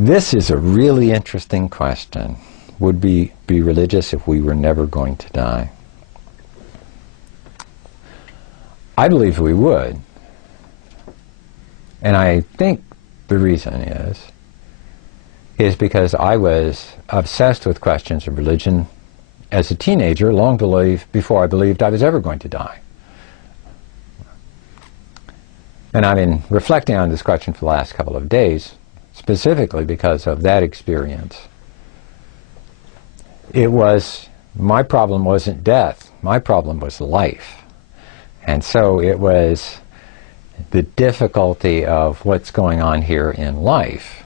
This is a really interesting question. Would we be religious if we were never going to die? I believe we would. And I think the reason is because I was obsessed with questions of religion as a teenager, long before I believed I was ever going to die. And I've been reflecting on this question for the last couple of days, specifically because of that experience. My problem wasn't death, my problem was life. And so it was the difficulty of what's going on here in life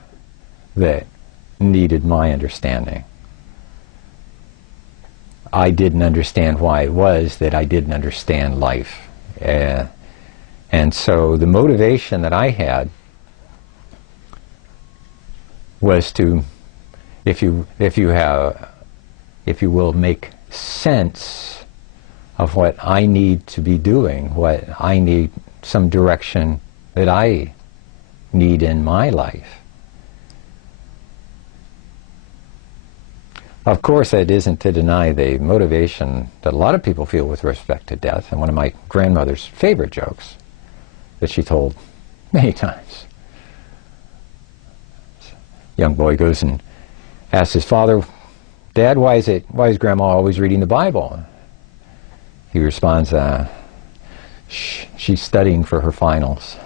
that needed my understanding. I didn't understand why it was that I didn't understand life. And so the motivation that I had was to, if you will, make sense of what I need to be doing, what I need, some direction that I need in my life. Of course, that isn't to deny the motivation that a lot of people feel with respect to death. And one of my grandmother's favorite jokes that she told many times. A young boy goes and asks his father, "Dad, why is Grandma always reading the Bible?" He responds, she's studying for her finals.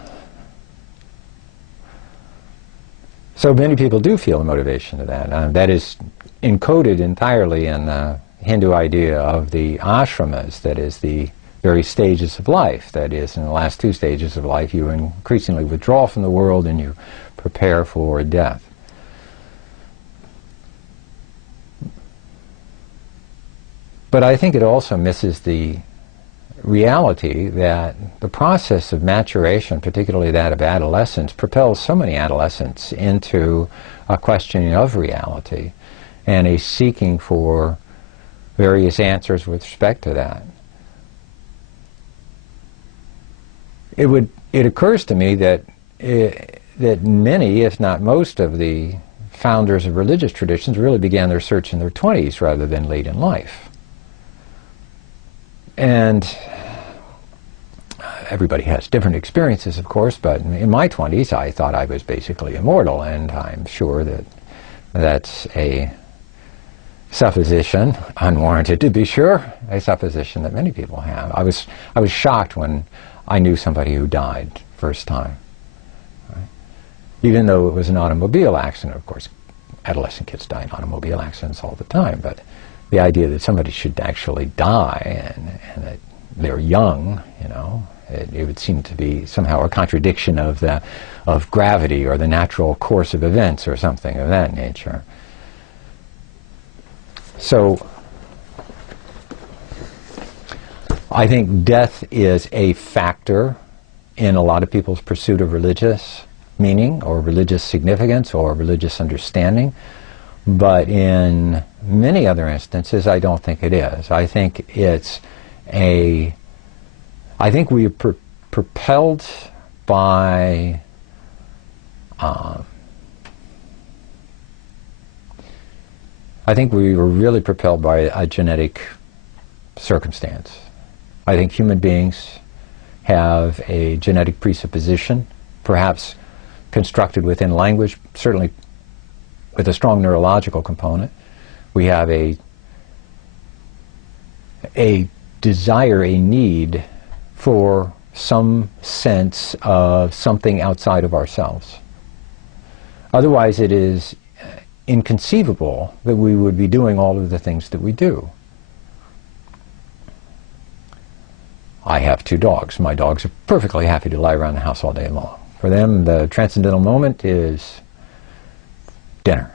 So many people do feel a motivation to that. That is encoded entirely in the Hindu idea of the ashramas, that is the various stages of life. That is, in the last two stages of life, you increasingly withdraw from the world and you prepare for death. But I think it also misses the reality that the process of maturation, particularly that of adolescence, propels so many adolescents into a questioning of reality and a seeking for various answers with respect to that. It occurs to me that many, if not most, of the founders of religious traditions really began their search in their 20s rather than late in life. And everybody has different experiences, of course, but in my 20s I thought I was basically immortal, and I'm sure that that's a supposition, unwarranted to be sure, a supposition that many people have. I was shocked when I knew somebody who died first time. Right? Even though it was an automobile accident. Of course, adolescent kids die in automobile accidents all the time, but the idea that somebody should actually die and that they're young, you know, it would seem to be somehow a contradiction of gravity or the natural course of events or something of that nature. So I think death is a factor in a lot of people's pursuit of religious meaning or religious significance or religious understanding, but in many other instances I don't think it is. I think we are propelled by I think we were really propelled by a genetic circumstance. I think human beings have a genetic presupposition, perhaps constructed within language, certainly with a strong neurological component. We have a desire, a need for some sense of something outside of ourselves. Otherwise, it is inconceivable that we would be doing all of the things that we do. I have two dogs. My dogs are perfectly happy to lie around the house all day long. For them, the transcendental moment is dinner.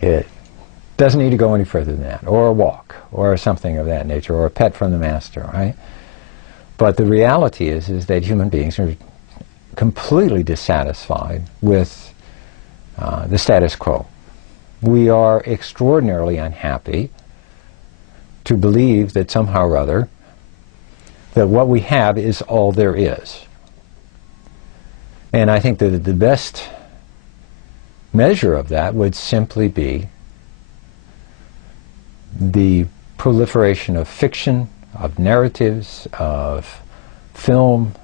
It doesn't need to go any further than that, or a walk, or something of that nature, or a pet from the master, right? But the reality is that human beings are completely dissatisfied with the status quo. We are extraordinarily unhappy to believe that somehow or other that what we have is all there is. And I think that the best measure of that would simply be the proliferation of fiction, of narratives, of film,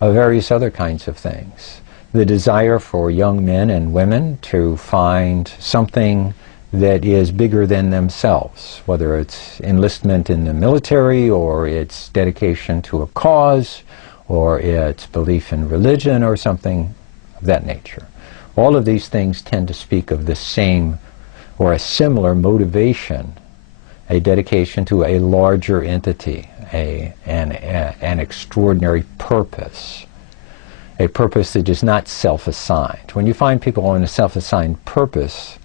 of various other kinds of things. The desire for young men and women to find something that is bigger than themselves, whether it's enlistment in the military, or it's dedication to a cause, or it's belief in religion, or something of that nature. All of these things tend to speak of the same or a similar motivation, a dedication to a larger entity, an extraordinary purpose, a purpose that is not self-assigned. When you find people on a self-assigned purpose,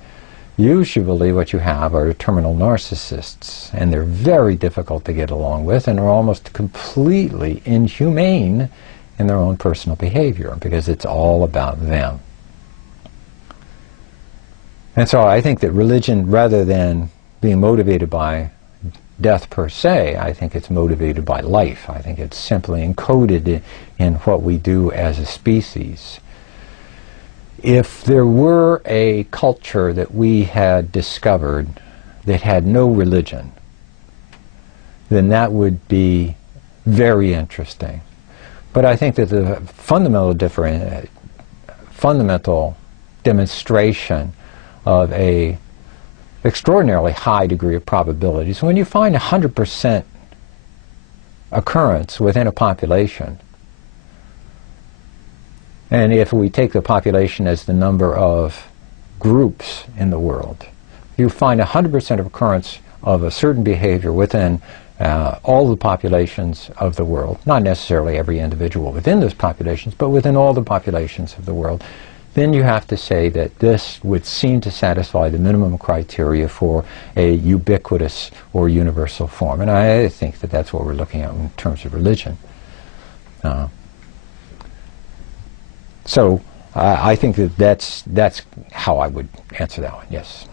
usually what you have are terminal narcissists, and they're very difficult to get along with, and are almost completely inhumane in their own personal behavior, because it's all about them. And so I think that religion, rather than being motivated by death per se, I think it's motivated by life. I think it's simply encoded in what we do as a species. If there were a culture that we had discovered that had no religion, then that would be very interesting. But I think that the fundamental demonstration of a extraordinarily high degree of probability is when you find 100% occurrence within a population. And if we take the population as the number of groups in the world, you find 100% of occurrence of a certain behavior within all the populations of the world, not necessarily every individual within those populations, but within all the populations of the world, then you have to say that this would seem to satisfy the minimum criteria for a ubiquitous or universal form. And I think that that's what we're looking at in terms of religion. So I think that that's how I would answer that one, yes.